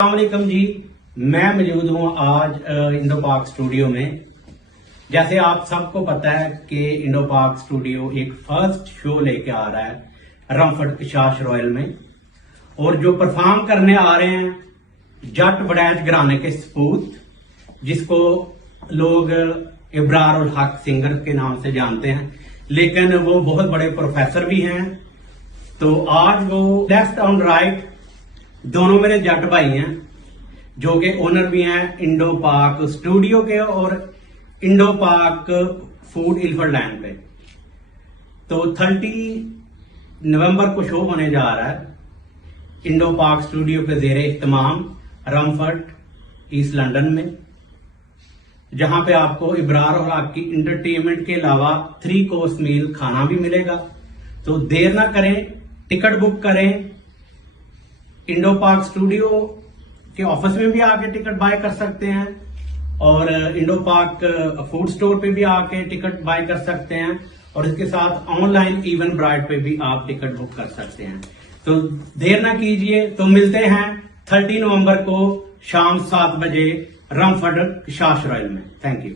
अस्सलामुअलैकुम जी, मैं मौजूद हूँ आज इंडो पाक स्टूडियो में। जैसे आप सबको पता है कि इंडो पाक स्टूडियो एक फर्स्ट शो लेके आ रहा है रमफर्ड कशाश रॉयल में, और जो परफॉर्म करने आ रहे हैं जट वड़ैच घराने के सपूत, जिसको लोग इब्रार उल हक सिंगर के नाम से जानते हैं, लेकिन वो बहुत बड़े प्रोफेसर भी हैं। तो आज वो लेफ्ट और राइट दोनों मेरे जट भाई हैं, जो कि ओनर भी हैं इंडो पाक स्टूडियो के और इंडो पाक फूड इल्फर्ड लैंड पे। तो 30 नवंबर को शो होने जा रहा है इंडो पाक स्टूडियो के ज़ेरे इख्तिमाम रमफर्ड ईस्ट लंदन में, जहां पे आपको इब्रार और आपकी इंटरटेनमेंट के अलावा 3 कोर्स मील खाना भी मिलेगा। तो देर ना करें, टिकट बुक करें। इंडो पाक स्टूडियो के ऑफिस में भी आके टिकट बाय कर सकते हैं और इंडो पाक फूड स्टोर पे भी आके टिकट बाय कर सकते हैं, और इसके साथ ऑनलाइन इवन ब्राइड पे भी आप टिकट बुक कर सकते हैं। तो देर ना कीजिए, तो मिलते हैं 30 नवंबर को शाम 7 बजे रमफर्ड कशाश रॉयल में। Thank you.